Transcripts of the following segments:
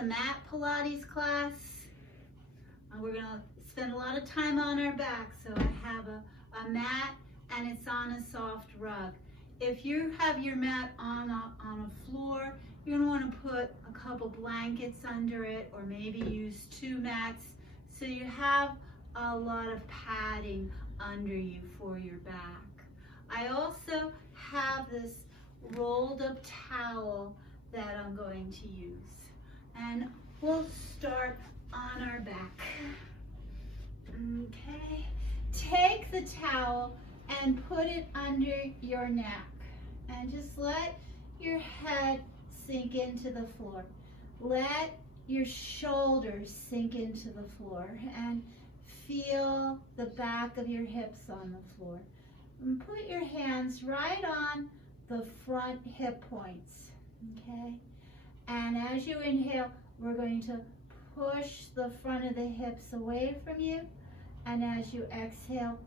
a mat Pilates class. We're going to spend a lot of time on our back, so I have a mat and it's on a soft rug. If you have your mat on a floor, you're going to want to put a couple blankets under it, or maybe use 2 mats so you have a lot of padding under you for your back. I also have this rolled up towel that I'm going to use, and we'll start on our back. Okay, take the towel and put it under your neck and just let your head sink into the floor. Let your shoulders sink into the floor and feel the back of your hips on the floor. And put your hands right on the front hip points, okay? And as you inhale, we're going to push the front of the hips away from you, and as you exhale,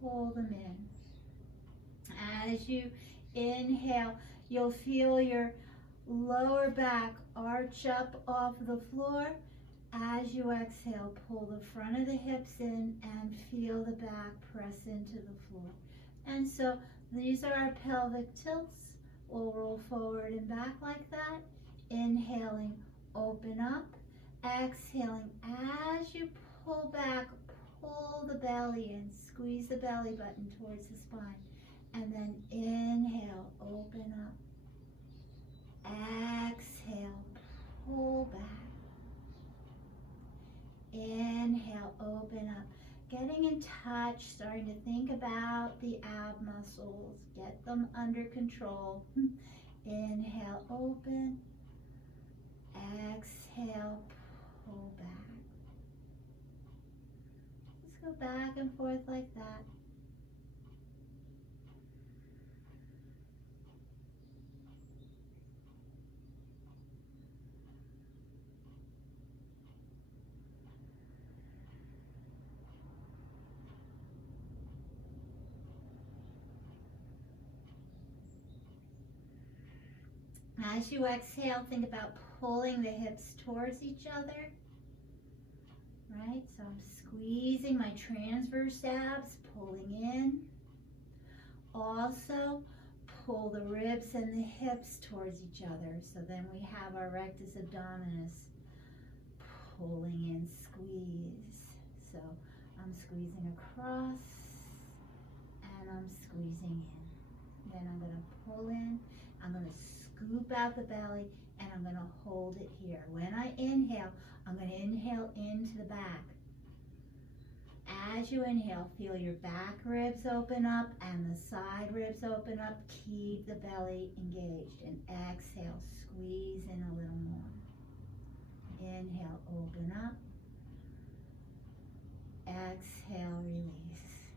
pull them in. As you inhale, you'll feel your lower back arch up off the floor. As you exhale, pull the front of the hips in and feel the back press into the floor. And so these are our pelvic tilts. We'll roll forward and back like that. Inhaling, open up. Exhaling, as you pull back, pull the belly in. Squeeze the belly button towards the spine. And then inhale, open up. Exhale, pull back. Inhale, open up. Getting in touch, starting to think about the ab muscles. Get them under control. Inhale, open. Exhale, pull back. Let's go back and forth like that. As you exhale, think about pulling the hips towards each other, right? So I'm squeezing my transverse abs, pulling in. Also, pull the ribs and the hips towards each other. So then we have our rectus abdominis, pulling in, squeeze. So I'm squeezing across and I'm squeezing in. Then I'm going to pull in, I'm going to scoop out the belly, and I'm going to hold it here. When I inhale, I'm going to inhale into the back. As you inhale, feel your back ribs open up and the side ribs open up. Keep the belly engaged. And exhale, squeeze in a little more. Inhale, open up. Exhale, release.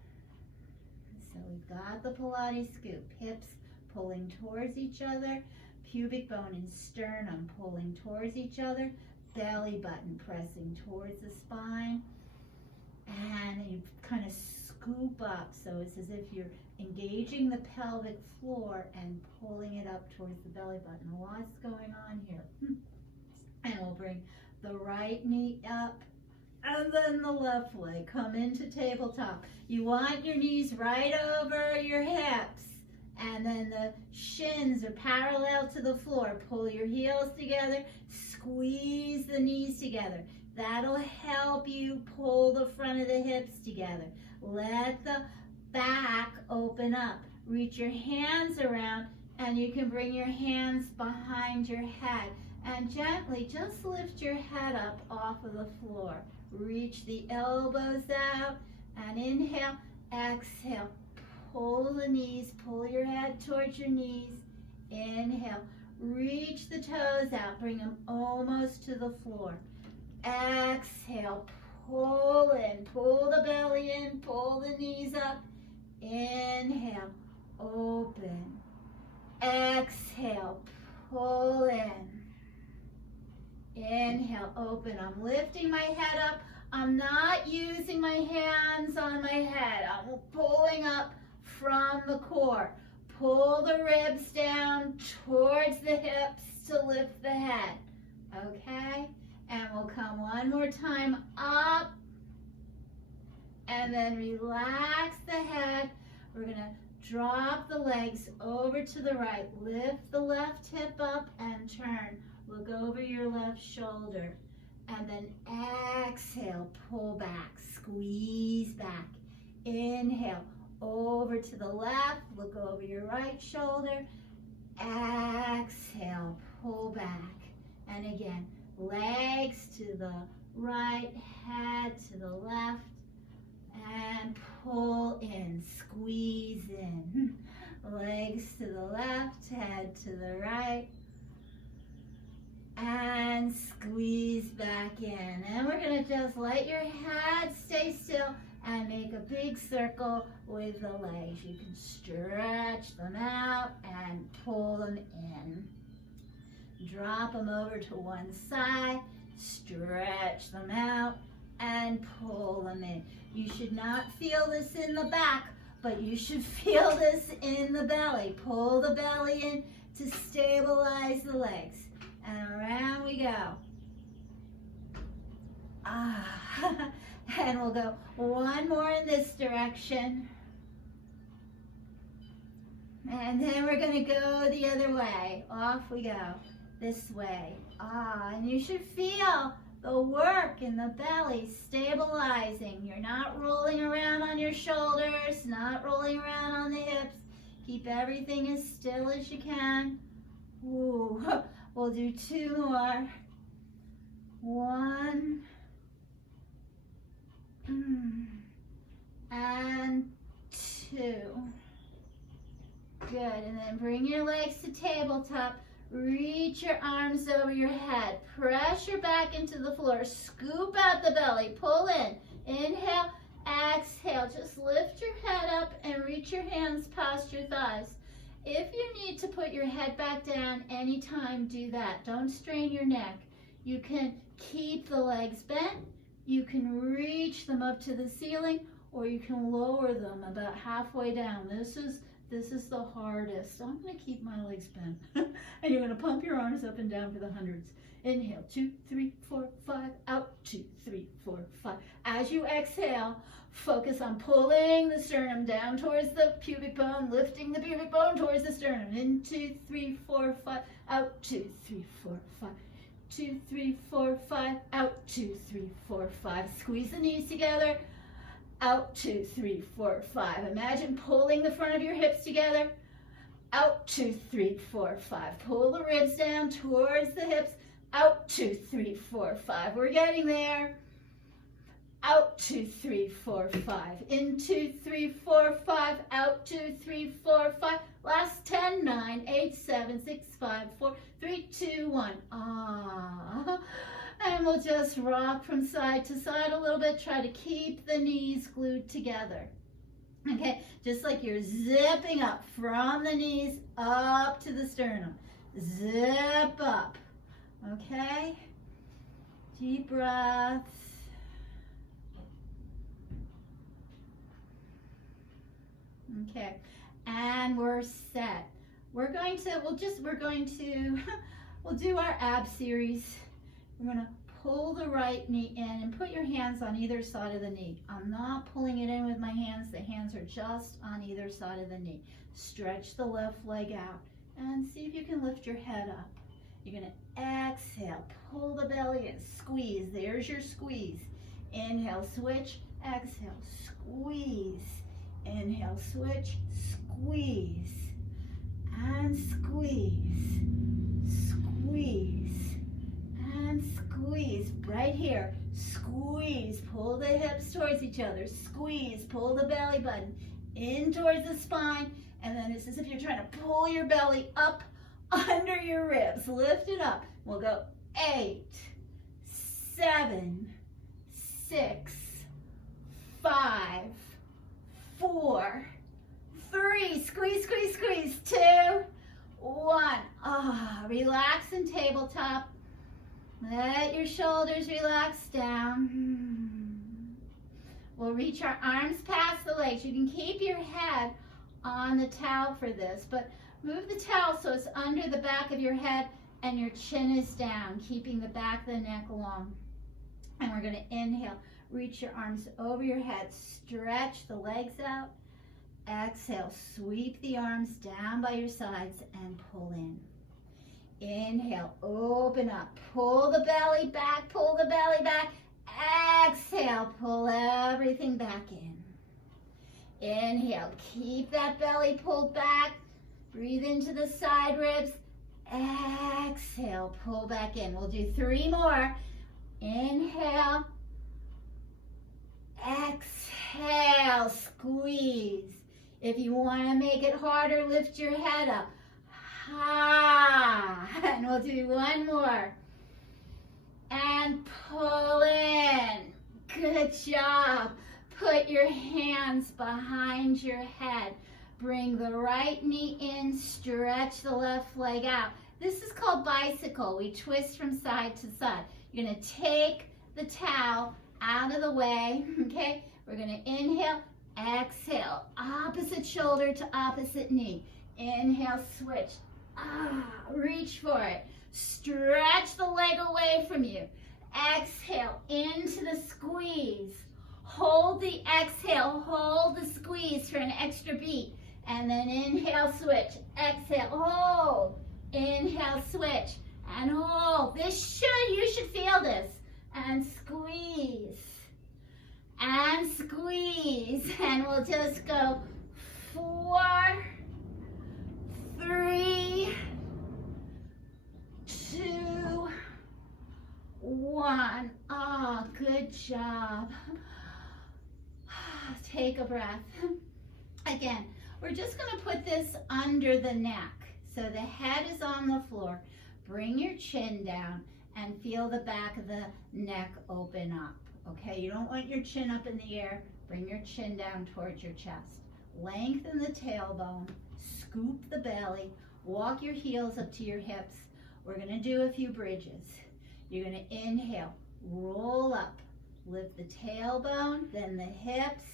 So we've got the Pilates scoop. Hips pulling towards each other. Pubic bone and sternum pulling towards each other. Belly button pressing towards the spine. And you kind of scoop up. So it's as if you're engaging the pelvic floor and pulling it up towards the belly button. Lots going on here. And we'll bring the right knee up. And then the left leg. Come into tabletop. You want your knees right over your hips. And then the shins are parallel to the floor. Pull your heels together. Squeeze the knees together. That'll help you pull the front of the hips together. Let the back open up. Reach your hands around, and you can bring your hands behind your head. And gently just lift your head up off of the floor. Reach the elbows out, and inhale, exhale. Pull the knees, pull your head towards your knees. Inhale, reach the toes out, bring them almost to the floor. Exhale, pull in, pull the belly in, pull the knees up. Inhale, open. Exhale, pull in. Inhale, open. I'm lifting my head up. I'm not using my hands on my head. I'm pulling up from the core. Pull the ribs down towards the hips to lift the head. Okay, and we'll come one more time up, and then relax the head. We're gonna drop the legs over to the right. Lift the left hip up and turn. Look over your left shoulder. And then exhale, pull back, squeeze back. Inhale, over to the left. Look over your right shoulder. Exhale, pull back. And again, legs to the right, head to the left. And pull in, squeeze in. Legs to the left, head to the right. And squeeze back in. And we're going to just let your head stay still and make a big circle with the legs. You can stretch them out and pull them in. Drop them over to one side, stretch them out, and pull them in. You should not feel this in the back, but you should feel this in the belly. Pull the belly in to stabilize the legs. And around we go. And we'll go one more in this direction. And then we're going to go the other way. Off we go. This way. And you should feel the work in the belly stabilizing. You're not rolling around on your shoulders, not rolling around on the hips. Keep everything as still as you can. Ooh. We'll do two more. One. And two. Good. And then bring your legs to tabletop. Reach your arms over your head. Press your back into the floor. Scoop out the belly. Pull in. Inhale. Exhale. Just lift your head up and reach your hands past your thighs. If you need to put your head back down anytime, do that. Don't strain your neck. You can keep the legs bent. You can reach them up to the ceiling, or you can lower them about halfway down. This is the hardest. So I'm going to keep my legs bent. And you're going to pump your arms up and down for the hundreds. Inhale, 2, 3, 4, 5, out, 2, 3, 4, 5. As you exhale, focus on pulling the sternum down towards the pubic bone, lifting the pubic bone towards the sternum. In 2, 3, 4, 5, out, 2, 3, 4, 5. 2, 3, 4, 5, out, 2, 3, 4, 5. Squeeze the knees together. Out, 2, 3, 4, 5. Imagine pulling the front of your hips together. Out, 2, 3, 4, 5. Pull the ribs down towards the hips. Out, 2, 3, 4, 5. We're getting there. Out, 2, 3, 4, 5. In 2, 3, 4, 5. Out, 2, 3, 4, 5. Last 10, 9, 8, 7, 6, 5, 4, 3, 2, 1. And we'll just rock from side to side a little bit. Try to keep the knees glued together. Okay, just like you're zipping up from the knees up to the sternum. Zip up. Okay, deep breaths. Okay, and we're set. We'll do our ab series. We're gonna pull the right knee in and put your hands on either side of the knee. I'm not pulling it in with my hands. The hands are just on either side of the knee. Stretch the left leg out and see if you can lift your head up. You're gonna exhale, pull the belly in, squeeze. There's your squeeze. Inhale, switch, exhale, squeeze. Inhale, switch, squeeze, and squeeze, squeeze, and squeeze. Right here, squeeze, pull the hips towards each other, squeeze, pull the belly button in towards the spine, and then it's as if you're trying to pull your belly up under your ribs. Lift it up. We'll go 8, 7, 6, 5, 4, 3, squeeze, squeeze, squeeze, 2, 1. Relax in tabletop. Let your shoulders relax down. We'll reach our arms past the legs. You can keep your head on the towel for this, but move the towel so it's under the back of your head and your chin is down, keeping the back of the neck long. And we're going to inhale, reach your arms over your head, stretch the legs out. Exhale, sweep the arms down by your sides and pull in. Inhale, open up, pull the belly back, pull the belly back. Exhale, pull everything back in. Inhale, keep that belly pulled back. Breathe into the side ribs. Exhale, pull back in. We'll do 3 more. Inhale. Exhale, squeeze. If you want to make it harder, lift your head up. Ha. And we'll do 1 more. And pull in. Good job. Put your hands behind your head. Bring the right knee in, stretch the left leg out. This is called bicycle. We twist from side to side. You're going to take the towel out of the way, okay? We're going to inhale, exhale, opposite shoulder to opposite knee. Inhale, switch. Reach for it. Stretch the leg away from you. Exhale, into the squeeze. Hold the exhale, hold the squeeze for an extra beat. And then inhale, switch. Exhale, hold. Inhale, switch. And hold. You should feel this. And squeeze. And squeeze. And we'll just go 4, 3, 2, 1. Oh, good job. Take a breath. Again, we're just going to put this under the neck. So the head is on the floor. Bring your chin down and feel the back of the neck open up. Okay, you don't want your chin up in the air. Bring your chin down towards your chest. Lengthen the tailbone. Scoop the belly. Walk your heels up to your hips. We're going to do a few bridges. You're going to inhale, roll up. Lift the tailbone, then the hips,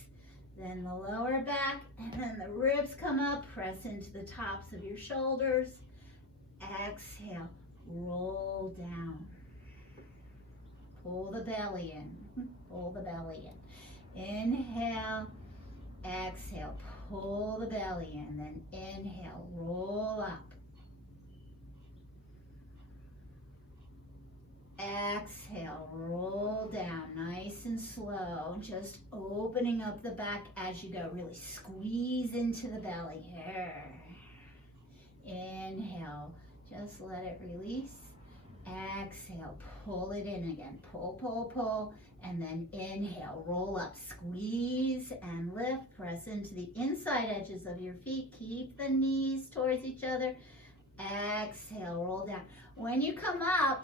then the lower back, and then the ribs come up. Press into the tops of your shoulders. Exhale, roll down. Pull the belly in. Pull the belly in. Inhale, exhale, pull the belly in. Then inhale, roll up. Exhale, roll down, nice and slow, just opening up the back as you go. Really squeeze into the belly here. Inhale, just let it release. Exhale, pull it in again. Pull, pull, pull, and then inhale, roll up, squeeze and lift. Press into the inside edges of your feet. Keep the knees towards each other. Exhale, roll down. When you come up,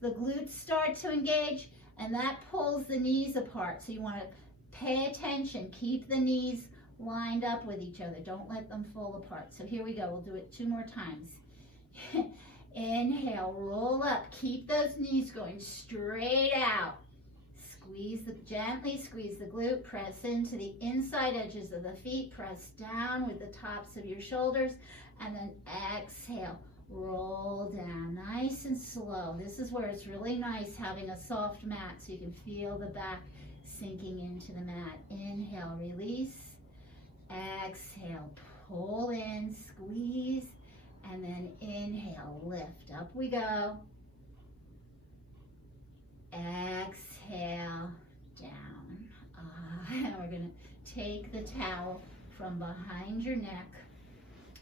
the glutes start to engage, and that pulls the knees apart. So you want to pay attention. Keep the knees lined up with each other. Don't let them fall apart. So here we go. We'll do it 2 more times. Inhale, roll up. Keep those knees going straight out. Gently squeeze the glute. Press into the inside edges of the feet. Press down with the tops of your shoulders. And then exhale. Roll down, nice and slow. This is where it's really nice having a soft mat so you can feel the back sinking into the mat. Inhale, release. Exhale, pull in, squeeze, and then inhale, lift. Up we go. Exhale, down. And we're going to take the towel from behind your neck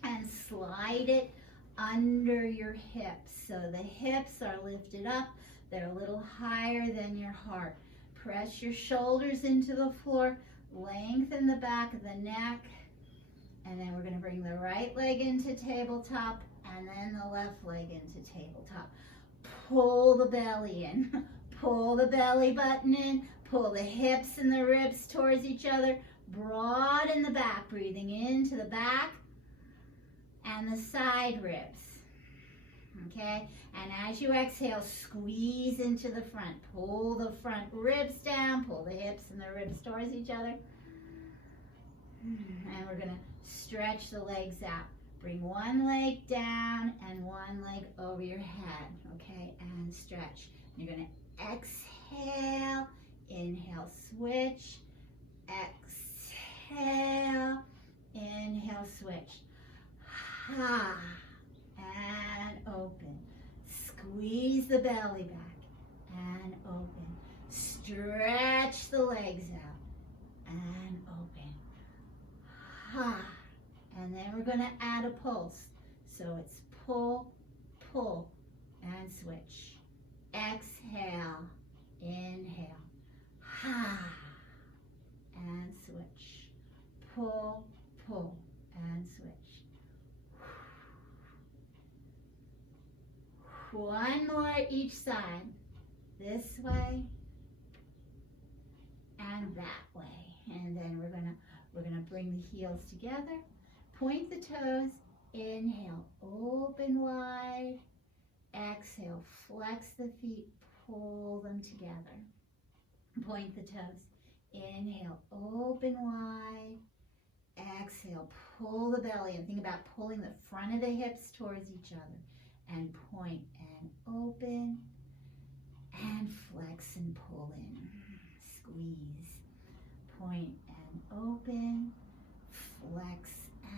and slide it under your hips. So the hips are lifted up. They're a little higher than your heart. Press your shoulders into the floor. Lengthen the back of the neck. And then we're going to bring the right leg into tabletop and then the left leg into tabletop. Pull the belly in. Pull the belly button in. Pull the hips and the ribs towards each other. Broaden the back, breathing into the back and the side ribs. Okay, and as you exhale, squeeze into the front. Pull the front ribs down, pull the hips and the ribs towards each other. And we're going to stretch the legs out. Bring one leg down and one leg over your head, okay? And stretch. You're gonna exhale, inhale, switch, exhale, inhale, switch. Ha, and open. Squeeze the belly back and open. Stretch the legs out and open. Ha. And then we're going to add a pulse. So it's pull, pull, and switch. Exhale, inhale. Ha. And switch. Pull, pull, and switch. One more each side. This way and that way. And then we're gonna bring the heels together. Point the toes. Inhale, open wide. Exhale, flex the feet, pull them together. Point the toes. Inhale, open wide. Exhale, pull the belly in. Think about pulling the front of the hips towards each other. And point and open. And flex and pull in. Squeeze. Point and open. Flex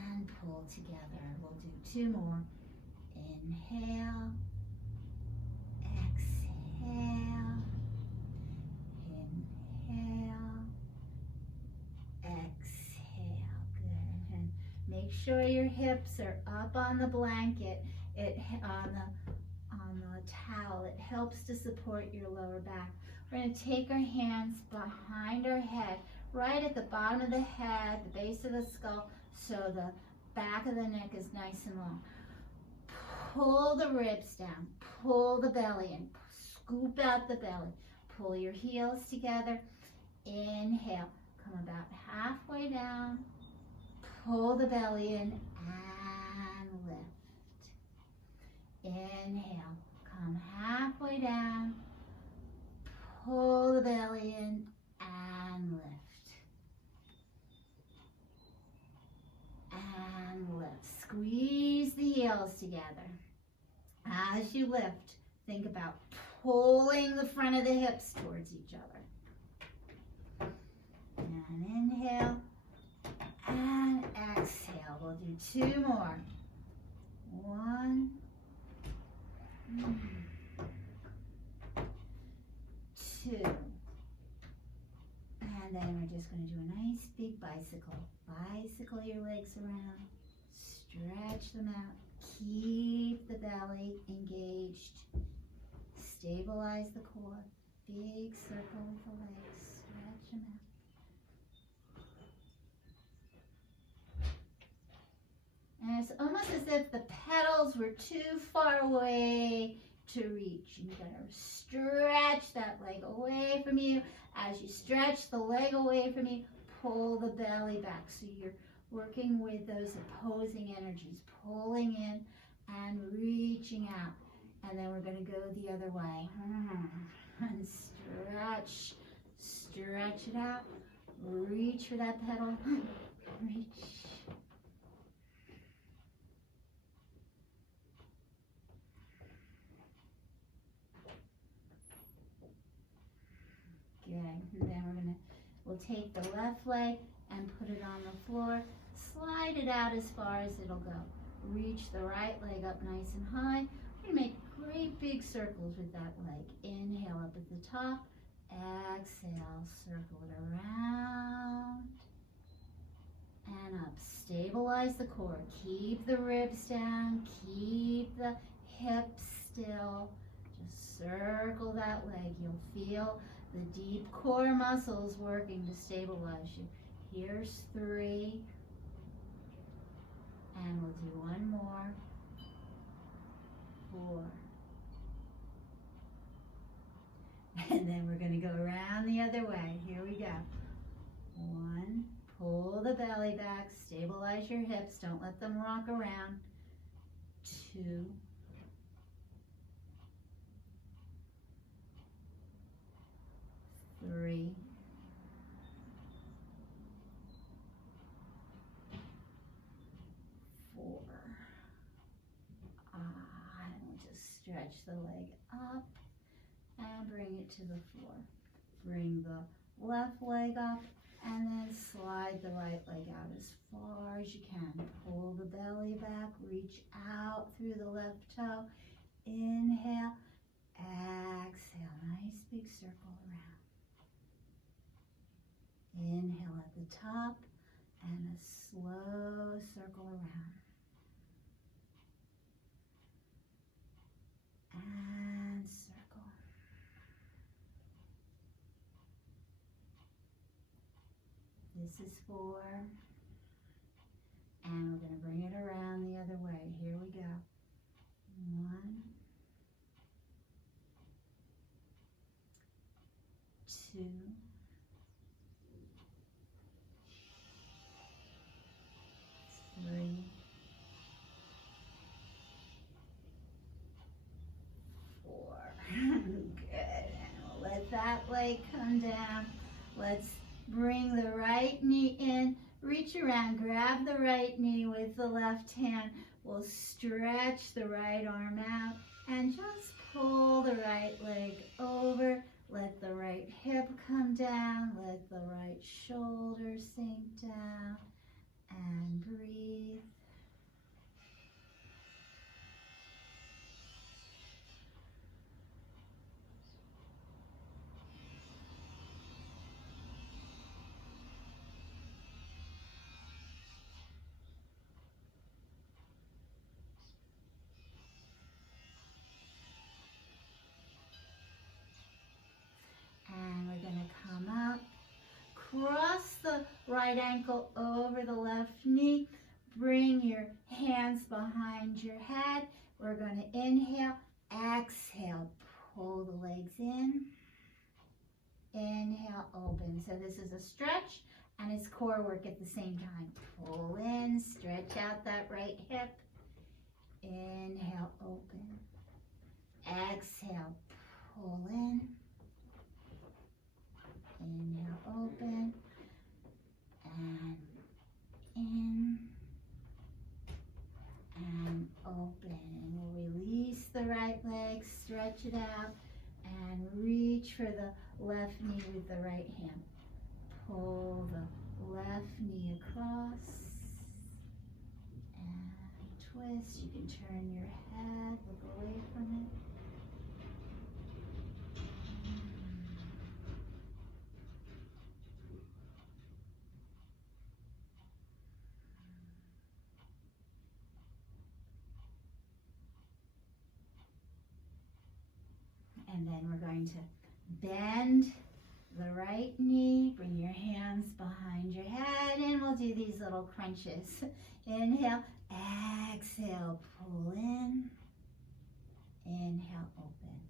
and pull together. We'll do two more. Inhale. Exhale. Inhale. Exhale. Good. And make sure your hips are up on the blanket. On the towel. It helps to support your lower back. We're going to take our hands behind our head, right at the bottom of the head, the base of the skull, so the back of the neck is nice and long. Pull the ribs down, pull the belly in, scoop out the belly, pull your heels together, inhale, come about halfway down, pull the belly in and lift. Inhale, come halfway down, pull the belly in and lift. And lift. Squeeze the heels together. As you lift, think about pulling the front of the hips towards each other. And inhale and exhale. We'll do two more. One. Two. And then we're just going to do a nice big bicycle. Bicycle your legs around. Stretch them out. Keep the belly engaged. Stabilize the core. Big circle with the legs. Stretch them out. And it's almost as if the pedals were too far away to reach. You're going to stretch that leg away from you. As you stretch the leg away from you, pull the belly back. So you're working with those opposing energies, pulling in and reaching out. And then we're going to go the other way. And stretch, stretch it out. Reach for that pedal. Reach. Good. And then we'll take the left leg and put it on the floor. Slide it out as far as it'll go. Reach the right leg up nice and high. We're going to make great big circles with that leg. Inhale up at the top. Exhale, circle it around and up. Stabilize the core. Keep the ribs down. Keep the hips still. Just circle that leg. You'll feel the deep core muscles working to stabilize you. Here's 3. And we'll do one more. 4. And then we're going to go around the other way. Here we go. 1. Pull the belly back. Stabilize your hips. Don't let them rock around. 2. 3. 4. stretch the leg up and bring it to the floor. Bring the left leg up and then slide the right leg out as far as you can. Pull the belly back, reach out through the left toe. Inhale, exhale, nice big circle around. Inhale at the top and a slow circle around. And circle. This is 4. And we're going to bring it around the other way. Here we go. 1, 2, 3, 4. Good. And we'll let that leg come down. Let's bring the right knee in. Reach around, grab the right knee with the left hand. We'll stretch the right arm out and just pull the right leg over. Let the right hip come down. Let the right shoulder sink down. And breathe. And we're going to come up. Cross the right ankle over the left knee. Bring your hands behind your head. We're going to inhale, exhale, pull the legs in. Inhale, open. So this is a stretch and it's core work at the same time. Pull in, stretch out that right hip. Inhale, open. Exhale, pull in. Inhale, open, and in, and open. And we'll release the right leg, stretch it out, and reach for the left knee with the right hand. Pull the left knee across, and twist. You can turn your head, look away from it. And then we're going to bend the right knee, bring your hands behind your head, and we'll do these little crunches. Inhale, exhale, pull in. Inhale, open.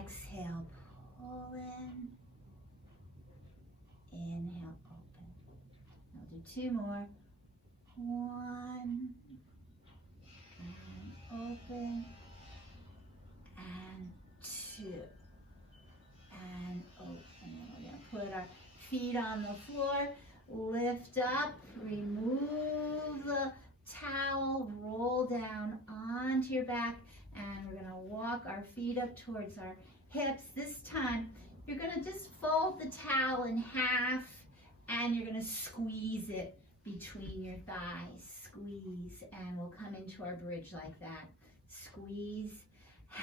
Exhale, pull in. Inhale, open. I'll do 2 more. 1, and open. And 2, and open. And we're going to put our feet on the floor, lift up, remove the towel, roll down onto your back, and we're going to walk our feet up towards our hips. This time, you're going to just fold the towel in half, and you're going to squeeze it between your thighs. Squeeze, and we'll come into our bridge like that. Squeeze.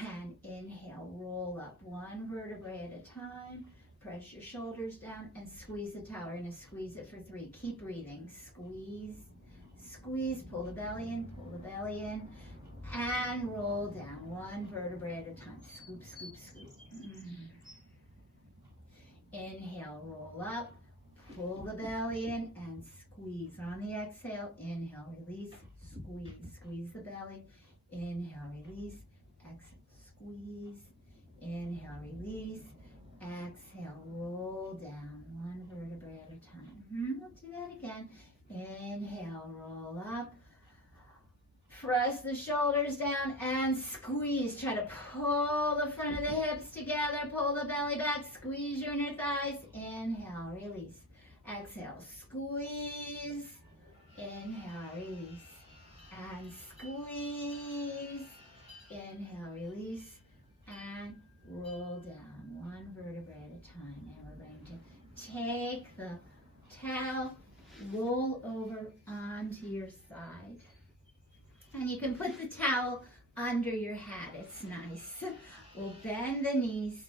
And inhale, roll up 1 vertebrae at a time. Press your shoulders down and squeeze the towel. We're going to squeeze it for 3. Keep breathing. Squeeze, squeeze, pull the belly in, and roll down 1 vertebrae at a time. Scoop, scoop, scoop. Inhale, roll up, pull the belly in, and squeeze. On the exhale, inhale, release, squeeze. Squeeze the belly. Inhale, release. Exhale, squeeze. Inhale, release. Exhale, roll down 1 vertebrae at a time. We'll do that again. Inhale, roll up. Press the shoulders down and squeeze. Try to pull the front of the hips together. Pull the belly back. Squeeze your inner thighs. Inhale, release. Exhale, squeeze. Inhale, release. And squeeze. Inhale, release, and roll down, one vertebra at a time. And we're going to take the towel, roll over onto your side. And you can put the towel under your hat, it's nice. We'll bend the knees,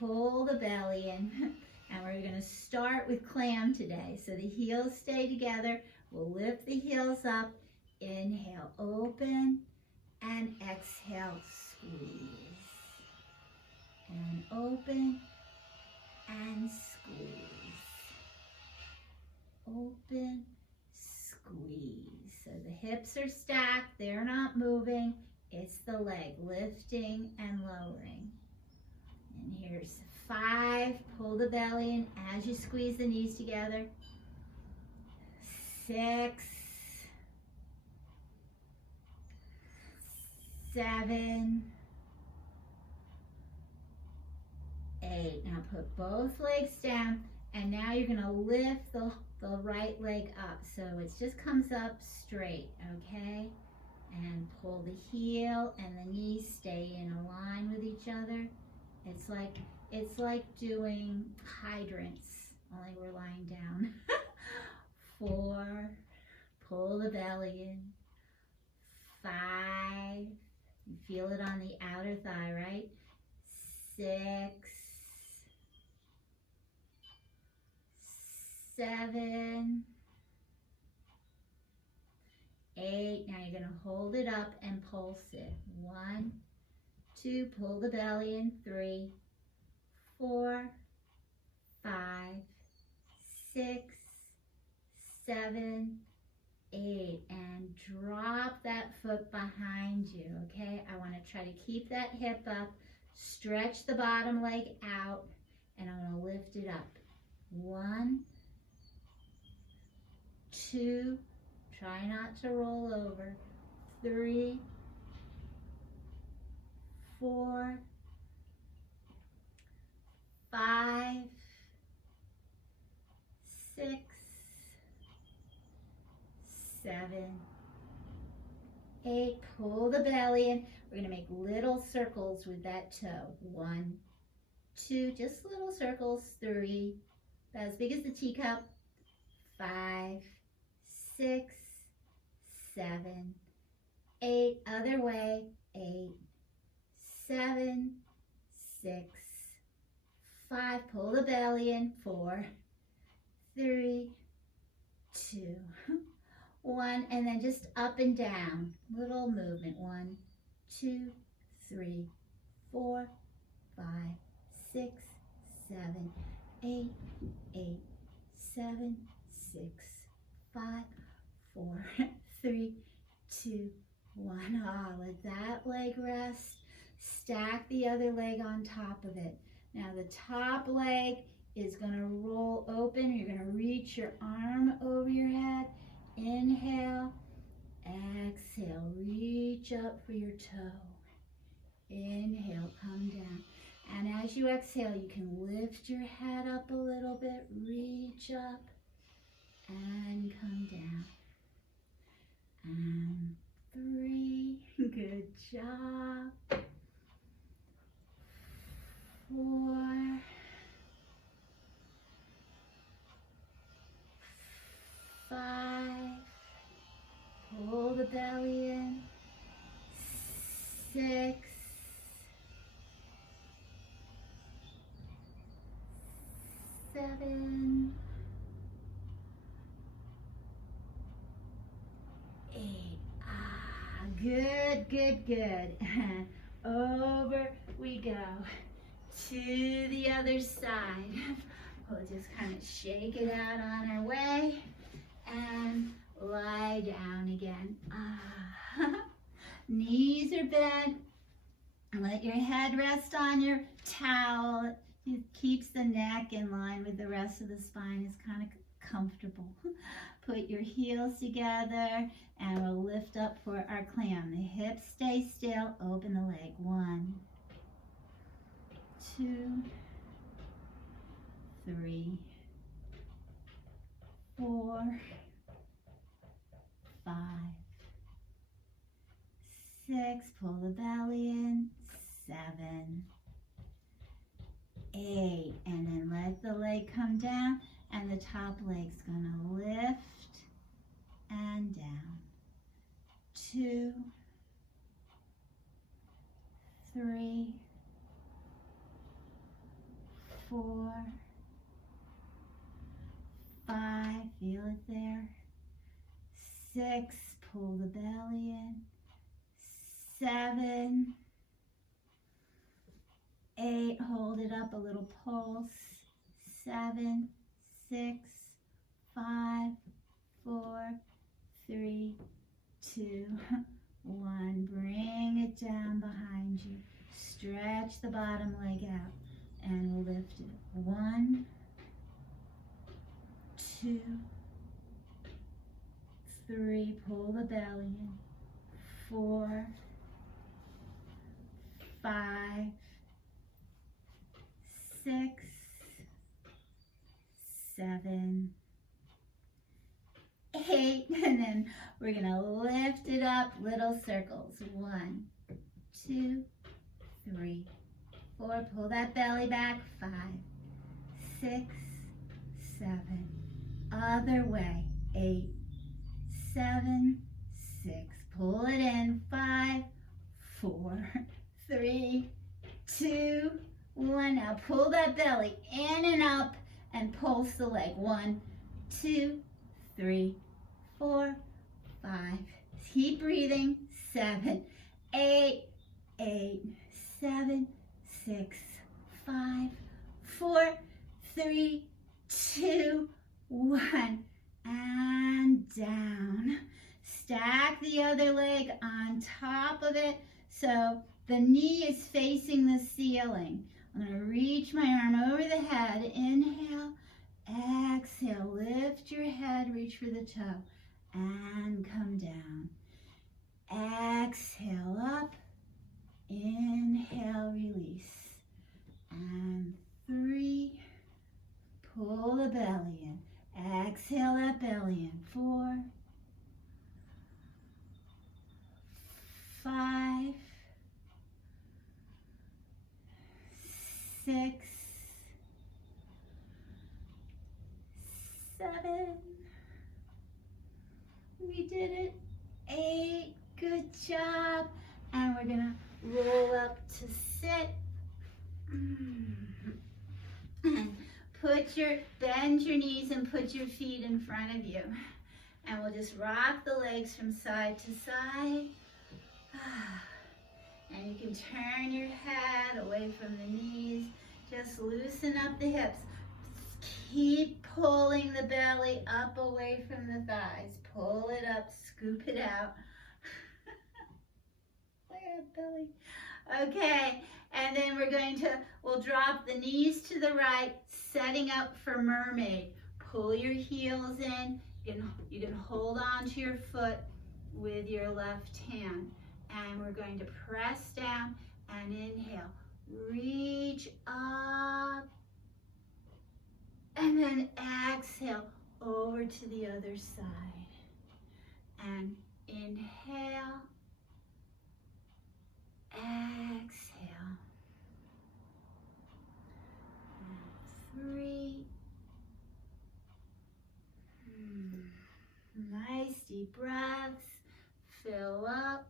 pull the belly in, and we're gonna start with clam today. So the heels stay together, we'll lift the heels up, inhale, open, and exhale, squeeze. And open, and squeeze. Open, squeeze. So the hips are stacked, they're not moving. It's the leg lifting and lowering. And here's 5. Pull the belly in as you squeeze the knees together. 6, 7, 8. Now put both legs down, and now you're going to lift the right leg up. So it just comes up straight, okay? And pull the heel and the knees stay in a line with each other. It's like doing hydrants, only we're lying down. 4, pull the belly in. 5, you feel it on the outer thigh, right? 6, 7, 8. Now you're going to hold it up and pulse it. 1, 2, pull the belly in. 3, 4, 5, 6, 7, 8. And drop that foot behind you, okay? I want to try to keep that hip up. Stretch the bottom leg out, and I'm going to lift it up. 1, 2, try not to roll over. 3, 4, 5, 6, 7, 8. Pull the belly in. We're going to make little circles with that toe. 1, 2, just little circles. 3, about as big as the teacup. 5, 6, 7, 8. Other way. 8, 7, 6, 5. Pull the belly in. 4, 3, 2, 1. And then just up and down. Little movement. 1, 2, 3, 4, 5, 6, 7, 8, 8, 7, 6, 5, 4, 3, 2, 1. Ah, let that leg rest. Stack the other leg on top of it. Now the top leg is going to roll open. You're going to reach your arm over your head. Inhale, exhale, reach up for your toe. Inhale, come down. And as you exhale, you can lift your head up a little bit, reach up, and come down. And 3, good job. 4, 5, pull the belly in. 6, 7, 8. Ah, good, good, good. Over we go to the other side. We'll just kind of shake it out on our way and lie down again. Ah. Knees are bent. Let your head rest on your towel. It keeps the neck in line with the rest of the spine. It's kind of comfortable. Put your heels together and we'll lift up for our clam. The hips stay still. Open the leg. 1, 2, 3, 4, 5, 6, pull the belly in, 7, 8, and then let the leg come down, and the top leg's gonna lift and down. 2, 3, 4, 5, feel it there. 6, pull the belly in. 7, 8, hold it up, a little pulse. 7, 6, 5, 4, 3, 2, 1. Bring it down behind you. Stretch the bottom leg out and we'll lift it. 1, 2, 3, pull the belly in. 4, 5, 6, 7, 8, and then we're gonna lift it up, little circles. 1, 2, 3, 4, pull that belly back. 5, 6, 7, other way. 8, 7, 6, pull it in. 5, 4, 3, 2, 1. Now pull that belly in and up and pulse the leg. 1, 2, 3, 4, 5. Keep breathing. 7, 8, 8, 7, 6, 5, 4, 3, 2, 1. And down. Stack the other leg on top of it so the knee is facing the ceiling. I'm going to reach my arm over the head. Inhale, exhale, lift your head, reach for the toe, and come down. Exhale up, inhale, release. And 3, pull the belly in. Exhale that belly in. 4, 5, 6, 7. We did it. 8. Good job. And we're gonna roll up to sit. And bend your knees and put your feet in front of you. And we'll just rock the legs from side to side. And you can turn your head away from the knees. Just loosen up the hips. Keep pulling the belly up away from the thighs. Pull it up, scoop it out. Look at that belly. Okay, and then we'll drop the knees to the right, setting up for mermaid. Pull your heels in. You can hold on to your foot with your left hand. And we're going to press down and inhale. Reach up. And then exhale over to the other side. And inhale. Exhale. And 3. Nice deep breaths. Fill up.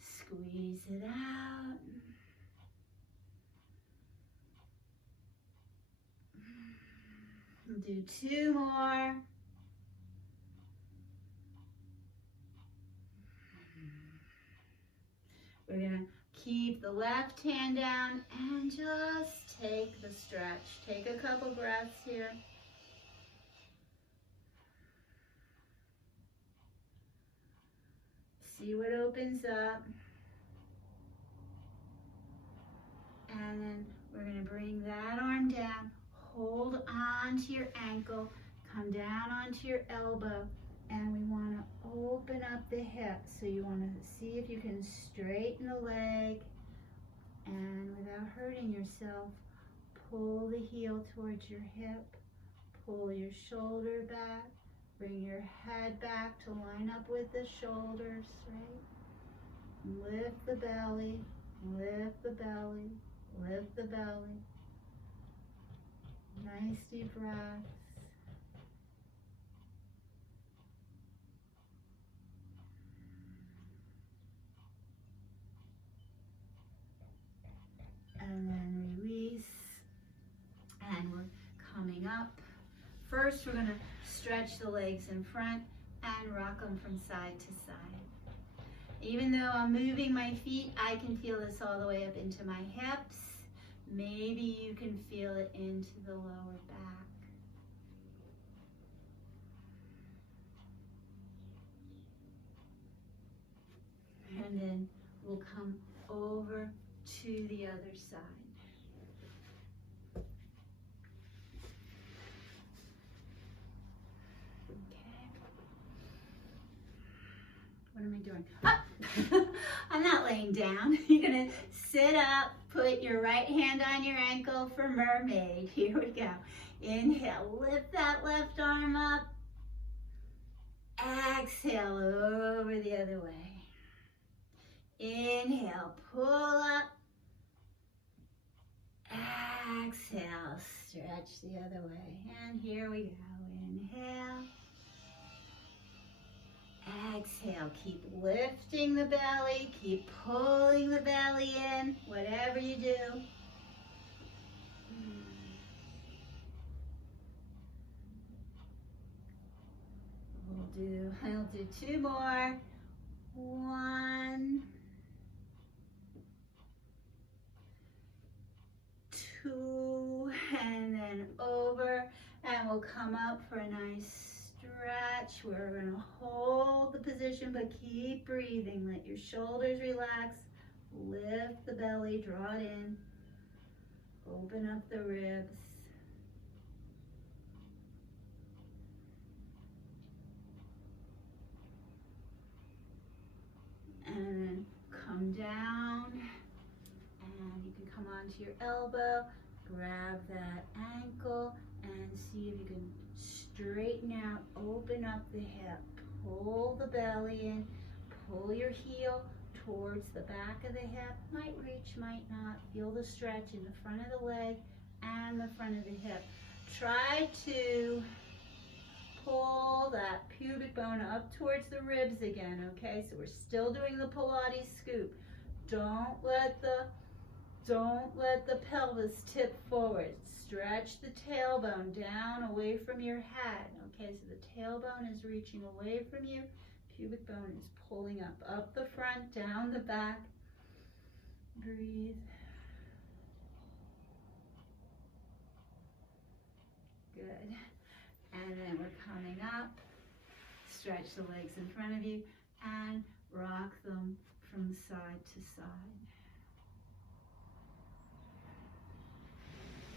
Squeeze it out. Do 2 more. We're going to keep the left hand down and just take the stretch. Take a couple breaths here. See what opens up. And then we're going to bring that arm down. Hold on to your ankle. Come down onto your elbow. And we want to open up the hip. So you want to see if you can straighten the leg. And without hurting yourself, pull the heel towards your hip. Pull your shoulder back. Bring your head back to line up with the shoulders, right? Lift the belly, lift the belly, lift the belly. Nice deep breaths. And then release. And we're coming up. First, we're going to stretch the legs in front and rock them from side to side. Even though I'm moving my feet, I can feel this all the way up into my hips. Maybe you can feel it into the lower back. And then we'll come over to the other side. What am I doing? Oh! I'm not laying down. You're gonna sit up, put your right hand on your ankle for mermaid. Here we go. Inhale, lift that left arm up. Exhale, over the other way. Inhale, pull up. Exhale, stretch the other way. And here we go. Inhale. Exhale, keep lifting the belly, keep pulling the belly in, whatever you do. I'll do 2 more. 1, 2, and then over, and we'll come up for a nice stretch. We're going to hold the position, but keep breathing. Let your shoulders relax. Lift the belly, draw it in. Open up the ribs. And then come down, and you can come onto your elbow, grab that ankle, and see if you can straighten out, open up the hip, pull the belly in, pull your heel towards the back of the hip, might reach, might not, feel the stretch in the front of the leg and the front of the hip. Try to pull that pubic bone up towards the ribs again, okay? So we're still doing the Pilates scoop. Don't let the pelvis tip forward. Stretch the tailbone down away from your head, okay? So the tailbone is reaching away from you. Pubic bone is pulling up the front, down the back. Breathe. Good. And then we're coming up. Stretch the legs in front of you and rock them from side to side.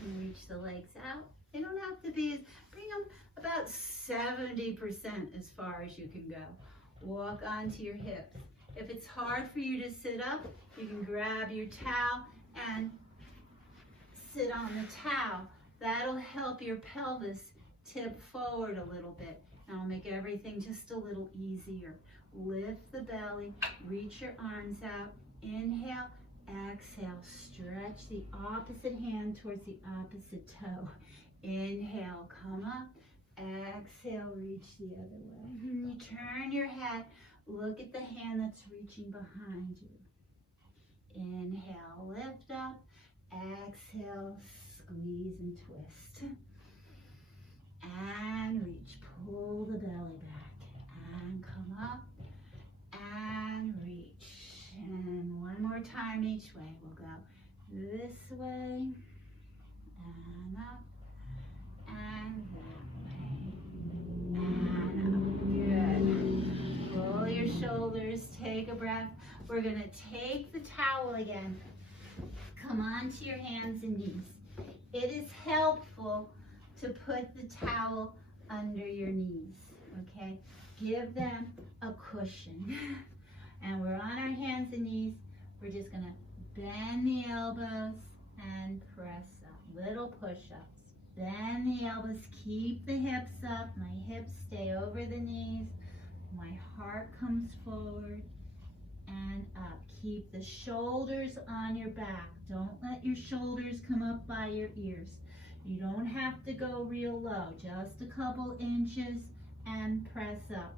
And reach the legs out. They don't have to be, bring them about 70% as far as you can go. Walk onto your hips. If it's hard for you to sit up, you can grab your towel and sit on the towel. That'll help your pelvis tip forward a little bit. And it'll make everything just a little easier. Lift the belly, reach your arms out. Inhale, exhale, stretch the opposite hand towards the opposite toe. Inhale, come up. Exhale, reach the other way. You turn your head, look at the hand that's reaching behind you. Inhale, lift up. Exhale, squeeze and twist. And reach, pull the belly back. And come up. And reach. And one more time each way. We'll go this way. And up. And that way. And up. Good. Roll your shoulders. Take a breath. We're going to take the towel again. Come onto your hands and knees. It is helpful to put the towel under your knees, okay? Give them a cushion. And we're on our hands and knees. We're just gonna bend the elbows and press up. Little push-ups. Bend the elbows, keep the hips up. My hips stay over the knees. My heart comes forward. and up. Keep the shoulders on your back. Don't let your shoulders come up by your ears. You don't have to go real low, just a couple inches and press up.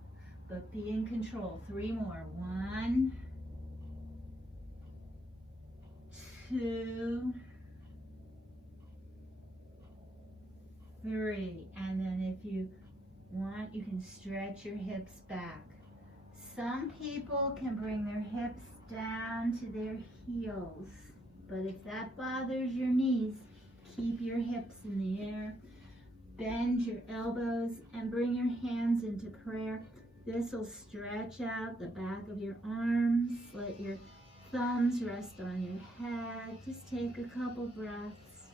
But be in control. 3 more. 1, 2, 3. And then if you want, you can stretch your hips back. Some people can bring their hips down to their heels, but if that bothers your knees, keep your hips in the air. Bend your elbows and bring your hands into prayer. This will stretch out the back of your arms. Let your thumbs rest on your head. Just take a couple breaths.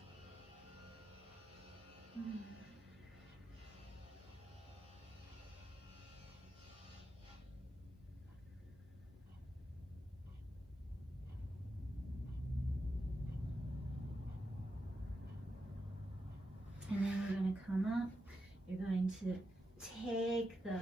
And then you're going to come up. You're going to take the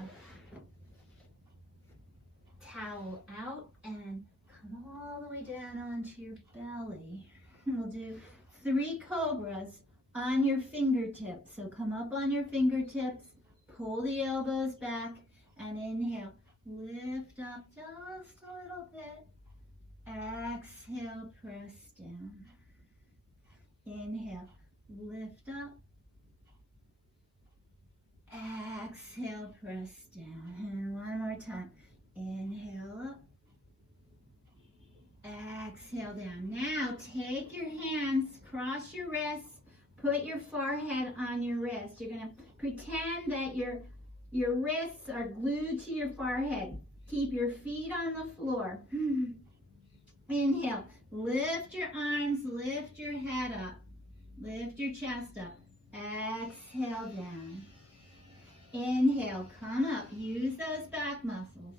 towel out and come all the way down onto your belly. We'll do 3 cobras on your fingertips. So come up on your fingertips, pull the elbows back, and inhale. Lift up just a little bit. Exhale, press down. Inhale, lift up. Exhale, press down. And one more time. Inhale up. Exhale down. Now take your hands, cross your wrists, put your forehead on your wrist. You're going to pretend that your wrists are glued to your forehead. Keep your feet on the floor. Inhale. Lift your arms, lift your head up. Lift your chest up. Exhale down. Inhale, come up. Use those back muscles.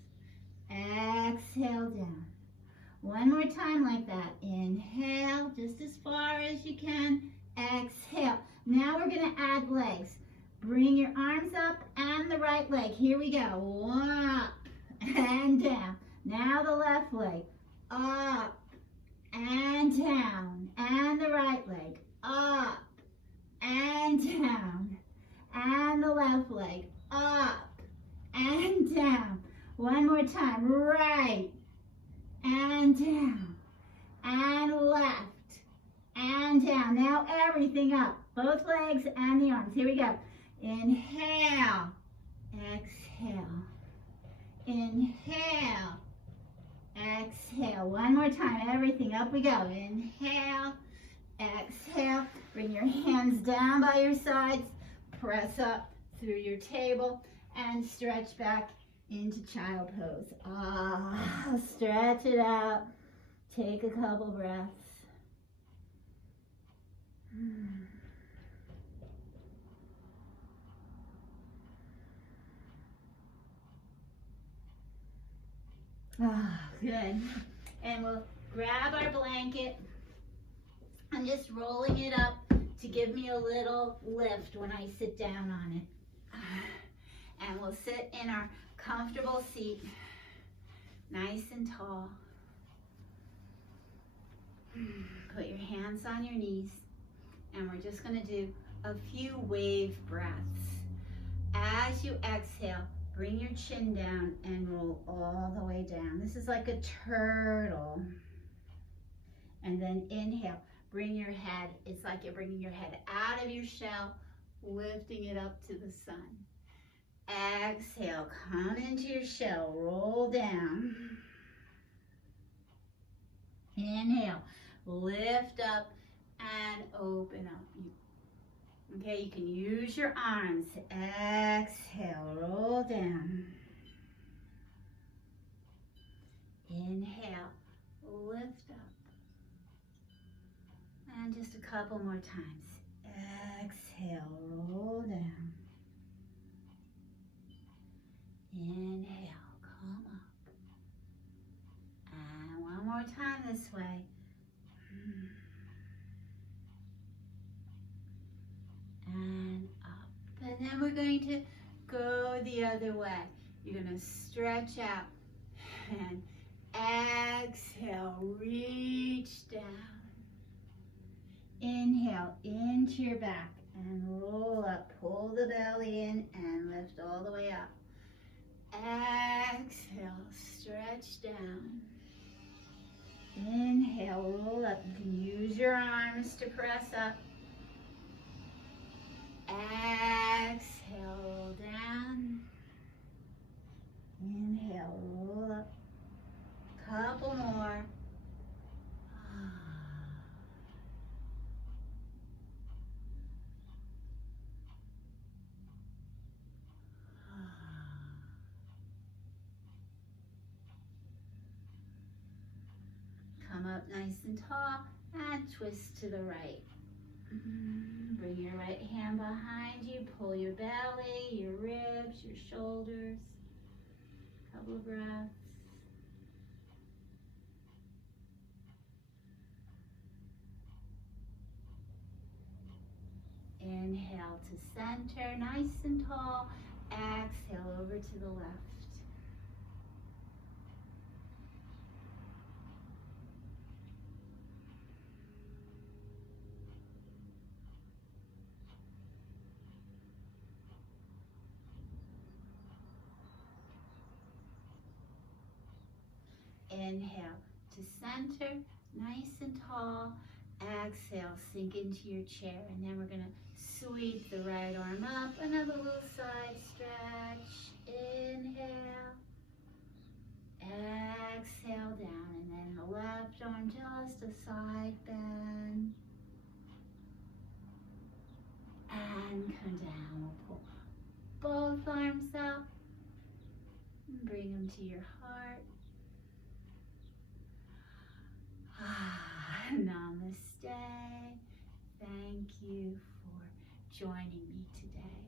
Exhale down. One more time like that. Inhale, just as far as you can. Exhale. Now we're going to add legs. Bring your arms up and the right leg. Here we go. Up and down. Now the left leg. Up and down. And the right leg. Up and down. And the left leg. Up and down. One more time. Right and down. And left and down. Now everything up. Both legs and the arms. Here we go. Inhale. Exhale. Inhale. Exhale. One more time. Everything up we go. Inhale. Exhale. Bring your hands down by your sides. Press up through your table and stretch back into child pose. Stretch it out. Take a couple breaths. Good. And we'll grab our blanket. I'm just rolling it up to give me a little lift when I sit down on it. And we'll sit in our comfortable seat, nice and tall. Put your hands on your knees, and we're just going to do a few wave breaths. As you exhale, bring your chin down and roll all the way down. This is like a turtle. And then inhale. Bring your head, it's like you're bringing your head out of your shell, lifting it up to the sun. Exhale, come into your shell, roll down. Inhale, lift up and open up. Okay, you can use your arms. Exhale, roll down. Inhale, lift up. And just a couple more times. Exhale, roll down. Inhale, come up. And one more time this way. And up. And then we're going to go the other way. You're going to stretch out and Exhale, reach down. Inhale into your back and roll up. Pull the belly in and lift all the way up. Exhale, stretch down. Inhale, roll up. You can use your arms to press up. Exhale, roll down. Inhale, roll up. Couple more. Come up nice and tall and twist to the right. Bring your right hand behind you. Pull your belly, your ribs, your shoulders. Couple of breaths. Inhale to center, nice and tall. Exhale over to the left. Inhale to center, nice and tall. Exhale, sink into your chair. And then we're going to sweep the right arm up. Another little side stretch. Inhale. Exhale down. And then the left arm, just a side bend. And come down. We'll pull both arms up. And bring them to your heart. Namaste. Thank you for joining me today.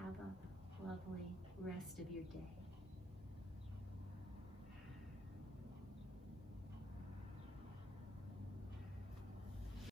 Have a lovely rest of your day.